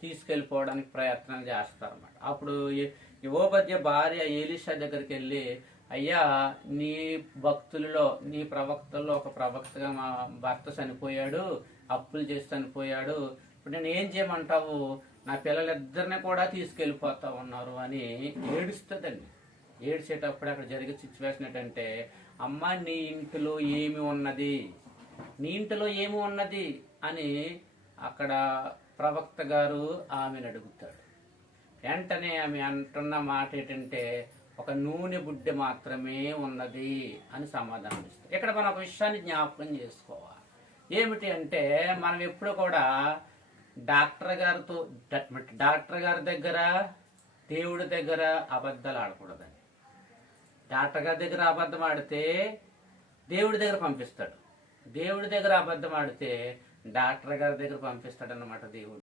తీసుకెళ్ళిపోవడానికి ప్రయత్నం చేస్తారన్నమాట. అప్పుడు యోబద్య భార్య ఎలీషా దగ్గరికి వెళ్ళి, అయ్యా, నీ భక్తులలో నీ ప్రవక్తల్లో ఒక ప్రవక్తగా మా భర్త చనిపోయాడు, అప్పులు చేసి చనిపోయాడు, ఇప్పుడు నేను ఏం చేయమంటావు, నా పిల్లలిద్దరిని కూడా తీసుకెళ్ళిపోతా ఉన్నారు అని ఏడుస్తుందండి. ఏడ్చేటప్పుడు అక్కడ జరిగే సిచ్యువేషన్ ఏంటంటే, అమ్మ నీ ఇంటిలో ఏమి ఉన్నది, నీ ఇంటిలో ఏమి ఉన్నది అని అక్కడ ప్రవక్త గారు ఆమెను అడుగుతాడు. వెంటనే ఆమె అంటున్న మాట ఏంటంటే, ఒక నూనె బుడ్డె మాత్రమే ఉన్నది అని సమాధానం ఇస్తారు. ఇక్కడ మనం ఒక విషయాన్ని జ్ఞాపకం చేసుకోవాలి. ఏమిటి అంటే, మనం ఎప్పుడు కూడా డాక్టర్ గారి దగ్గర దేవుడి దగ్గర అబద్ధాలు ఆడకూడదండి. డాక్టర్ గారి దగ్గర అబద్ధం ఆడితే దేవుడి దగ్గర పంపిస్తాడు, దేవుడి దగ్గర అబద్ధం ఆడితే డాక్టర్ గారి దగ్గర పంపిస్తాడు అన్నమాట దేవుడు.